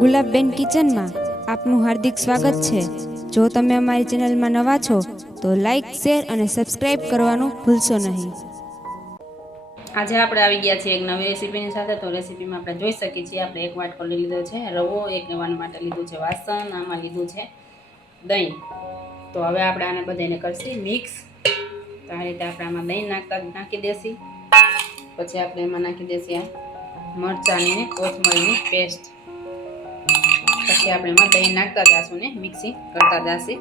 ગુલાબબેન કિચનમાં આપનું હાર્દિક સ્વાગત છે। જો તમે અમારી ચેનલમાં નવા છો તો લાઈક, શેર અને સબસ્ક્રાઇબ કરવાનું ભૂલશો નહીં। આજે આપણે આવી ગયા છીએ એક નવી રેસીપીની સાથે। તો રેસીપીમાં આપણે જોઈ શકીએ છીએ આપણે એક વાટકો લઈ લીધો છે રવો, એક લેવાના માટે લીધું છે વાસણ, આમાં લીધું છે દહીં। તો હવે આપણે આને બધાને કરશી મિક્સ। તો આ રીતે આપણે આમાં દહીં નાખી દેશી। પછી આપણે એમાં નાખી દેશી આ મરચાંની ને કોથમરીની પેસ્ટ। પછી આપણે એમાં દહીં નાખતા જઈશું ને મિક્સિંગ કરતા જઈશું।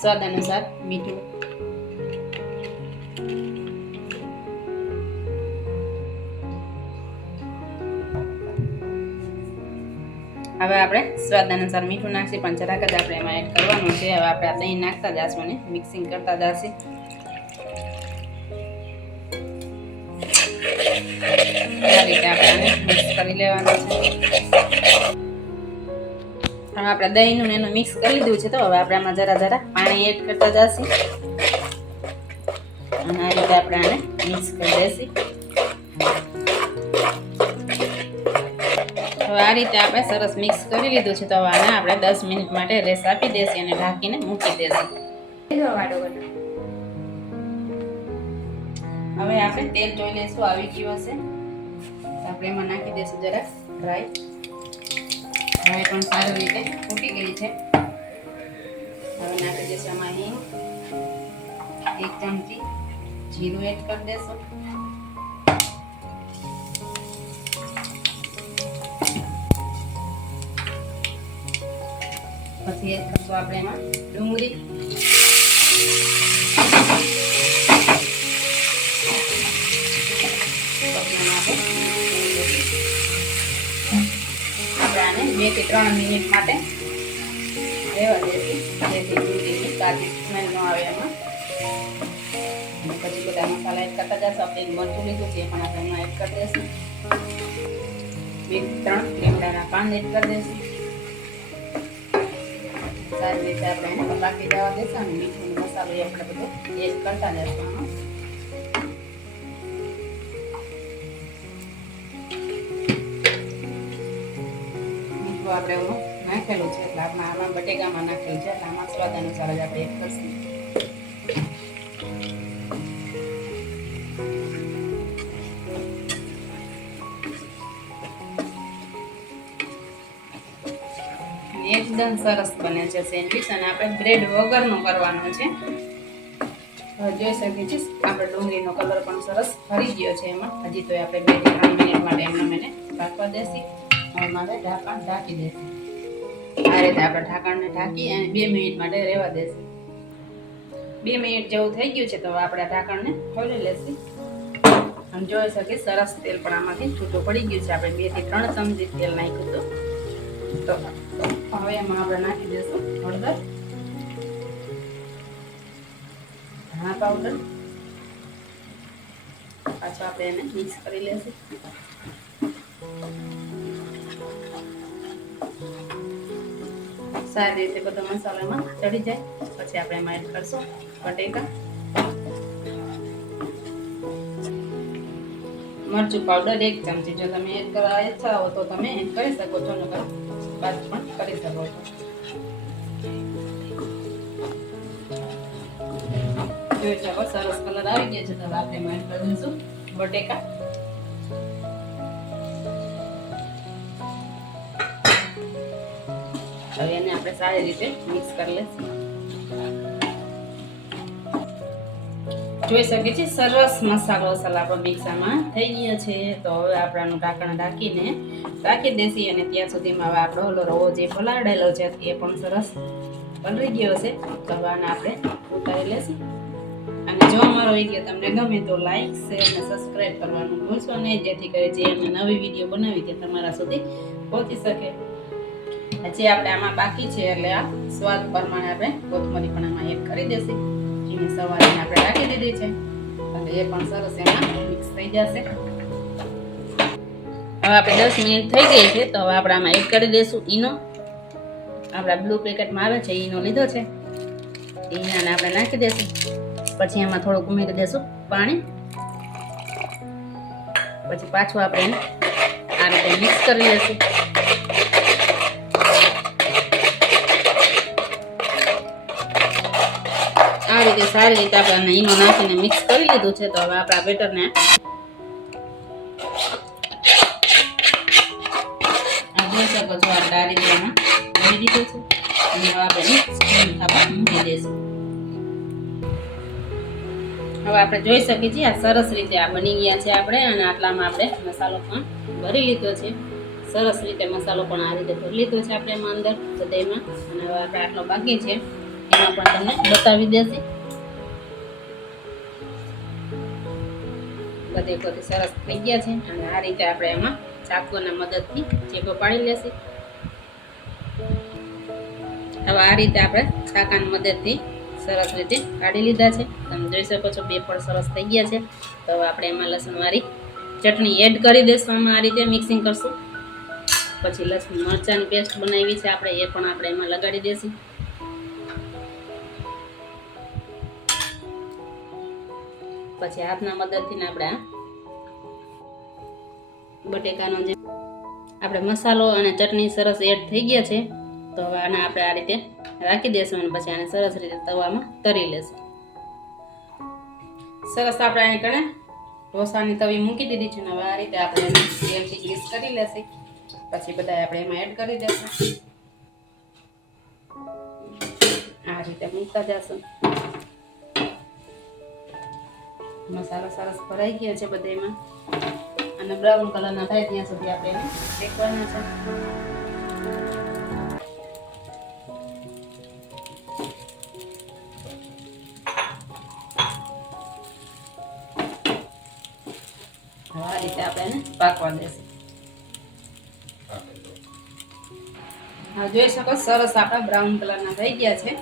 સ્વાદ અનુસાર મીઠું। હવે આપણે સ્વાદ અનુસાર મીઠું નાખીએ, પણ જરાક જ આપણે એમાં એડ કરવાનું છે। હવે આપણે આ દહીં નાખતા જઈશું ને મિક્સિંગ કરતા જઈશું। આ રીતે આપણે આને મિક્સ કરી લેવાનું છે। હવે આપણે દહીંનું એનું મિક્સ કરી લીધું છે। તો હવે આપણે આમાં જરા જરા પાણી એડ કરતા જઈશું અને આ રીતે આપણે આને મિક્સ કરી દઈશું। હવે આ રીતે આપણે સરસ મિક્સ કરી લીધું છે। તો હવે આને આપણે 10 મિનિટ માટે રેસ્ટ આપી દઈશું અને ઢાંકીને મૂકી દઈશું। હવે આપણે તેલ જોઈ લઈશું આવી ગયું હશે। આપણે એમાં નાખી દઈશું જરાક ડ્રાય પણ સારી રીતે ફૂટી ગઈ છે। હવે નાખી દઈશું આમાં હિંગ, 1 ચમચી જીરું એડ કરી દઈશું। પછી એડ કરશું આપણે એમાં ડુંગળી, આપણે આને 2 થી 3 મિનિટ માટે રહેવા દઈશું જેથી ડુંગળીની કાચી સ્મેલ ન આવે એમાં। પછી બધા મસાલા એડ કરતા જઈશું। આપણે એક મરચું લીધું છે એ પણ આપણે એમાં એડ કરી દઈશું। 2 થી 3 લીમડાના પાન એડ કરી દઈશું। સારી રીતે આપણે એને બાકી જવા દઈશું અને મીઠું મસાલો એ આપણે બધું એડ કરતા જઈશું આમાં। મીઠું આપણે એમાં નાખેલું છે એટલે આપણે આમાં બટેકામાં નાખેલું છે એટલે આમાં સ્વાદ અનુસાર જ આપણે એડ કરશું। એકદમ સરસ બને છે સેન્ડવિચ અને આપણે બ્રેડ વગરનું કરવાનું છે। જોઈ શકીએ છીએ આપણે ડુંગળીનો કલર પણ સરસ ફરી ગયો છે એમાં। હજી તો આપણે 2 થી 3 મિનિટ માટે એમને રાખવા દેશી। હવે મારે ઢાંકણ ઢાંકી દેશું। આ રીતે આપણે ઢાંકણને ઢાંકી અને 2 મિનિટ માટે રહેવા દેશું। 2 મિનિટ જેવું થઈ ગયું છે તો હવે આપણે ઢાંકણને ખોલી લેશું અને જોઈ શકીએ સરસ તેલ પણ આમાંથી છૂટું પડી ગયું છે। આપણે 2 થી 3 ચમચી તેલ નાખ્યું હતું। તો હવે એમાં આપણે નાખી દઈશું હળદર, ધાણા પાવડર। પાછું આપણે એને મિક્સ કરી લઈશું। સારી રીતે બધો મસાલો એમાં ચડી જાય પછી આપણે એમાં એડ કરશું બટેકા, મરચું પાવડર 1 ચમચી। જો તમે એડ કરવા ઈચ્છા હો તો તમે એડ કરી શકો છો, નકર બાદ પણ કરી શકો છો। જોઈ શકો સરસ કલર આવી ગયો છે તો આપણે એમાં એડ કરી દઈશું બટેકા। હવે એને આપણે સારી રીતે મિક્સ કરી લઈશું। જોઈ શકીએ છીએ સરસ મસાલો આપણો મિક્સરમાં થઈ ગયો છે। તો હવે આપણાનું ઢાંકણ ઢાંકીને રાખી દેશી અને ત્યાં સુધીમાં હવે આપણો ઓલો રવો જે પલાળેલો છે એ પણ સરસ પલળી ગયો છે। તો હવે આને આપણે ઉતારી લેશું અને જો અમારો વિડીયો તમને ગમે તો લાઈક, શેર અને સબસ્ક્રાઇબ કરવાનું ભૂલશો નહીં, જેથી કરી જે અમે નવી વિડીયો બનાવી તે તમારા સુધી પહોંચી શકે। હજી આપણે આમાં બાકી છે એટલે આ સ્વાદ પ્રમાણે આપણે કોથમરી પણ આમાં એડ કરી દેશું। એની સવારીને આપણે રાખી દીધી છે એટલે એ પણ સરસ એમાં મિક્સ થઈ જશે। હવે આપણે 10 મિનિટ થઈ ગઈ છે તો હવે આપણે આમાં એડ કરી દઈશું ઈનો। આપણા બ્લુ પેકેટમાં આવે છે ઈનો લીધો છે, ઈનાને આપણે નાખી દઈશું। પછી એમાં થોડુંક ઉમેરી દઈશું પાણી। પછી પાછું આપણે આ રીતે મિક્સ કરી લઈશું। રીતે સારી રીતે આપણે ઈનો નાખીને મિક્સ કરી લીધું છે. તો હવે આપણા બેટરને જોઈ શકો છો આપણે આ રીતે એમાં ભરી દીધું છે અને હવે આપણે સ્ટીમ થવા મૂકી દઈશું. હવે આપણે જોઈ શકીએ છીએ આ સરસ રીતે આ બની ગયા છે આપણે, અને આટલામાં આપણે મસાલો પણ ભરી લીધો છે. સરસ રીતે મસાલો પણ આ રીતે ભરી લીધો છે આપણે એમાં અંદર બધામાં. અને હવે આપણે આટલો બાકી છે એમાં પણ તમને બતાવી દેશે. બધે સરસ થઈ ગયા છે અને આ રીતે આપણે એમાં ચાકુના મદદથી ચેકો પાડી લેશે. હવે આ રીતે આપણે ચાકાની મદદથી સરસ રીતે કાઢી લીધા છે. તમે જોઈ શકો છો બે પણ સરસ થઈ ગયા છે. તો હવે આપણે એમાં લસણવાળી ચટણી એડ કરી દઈશું. આમાં આ રીતે મિક્સિંગ કરશું. પછી લસણ મરચાંની પેસ્ટ બનાવી છે આપણે, એ પણ આપણે એમાં લગાડી દઈશું. પછી હાથના મદદથી આપણે આ બટેકાનો જે આપણે મસાલો અને ચટણી સરસ એડ થઈ ગયા છે. તો હવે આને આપણે આ રીતે રાખી દઈશું અને પછી આને સરસ રીતે તવામાં તરી લેશું. સરસ આપણે આને કણે ઢોસાની તવી મૂકી દીધી છે. હવે આ રીતે આપણે એને તેલથી ગ્રીસ કરી લેશું. પછી બધા આપણે એમાં એડ કરી દઈશું. આ રીતે મૂકતા જશું. મસાલા સરસ ભરાઈ ગયા છે બધામાં, અને બ્રાઉન કલરના થાય ત્યાં સુધી આપણે એને શેકવાના છે. આ રીતે આપણે એને પાકવા દેશું. હા, જોઈ શકો સરસ આપણા બ્રાઉન કલરના થઈ ગયા છે.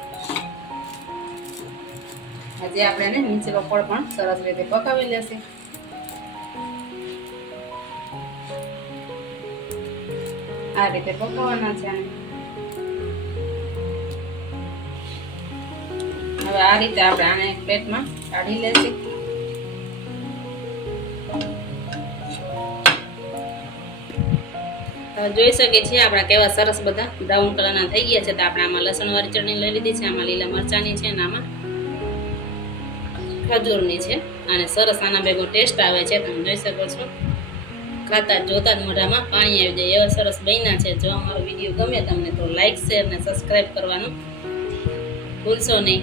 હજી આપણે એને નીચેનો પડ પણ સરસ રીતે પકાવી લેશે. આ રીતે પકાવવાના છે. હવે આ રીતે આપણે આને એક પ્લેટમાં કાઢી લેશે. જોઈ શકીએ છીએ આપણા કેવા સરસ બધા બ્રાઉન કલરના થઈ ગયા છે. તો આપણે આમાં લસણવાળી ચટણી લઈ લીધી છે, આમાં લીલા મરચાંની છે અને આમાં ખજૂરની છે. અને સરસ આના ભેગો ટેસ્ટ આવે છે. તમે જોઈ શકો છો, ખાતા જોતા જ મોઢામાં પાણી આવી જાય એવા સરસ બન્યા છે. જો અમારો વિડીયો ગમે તમને તો લાઈક, શેર અને સબસ્ક્રાઈબ કરવાનું ભૂલશો નહીં.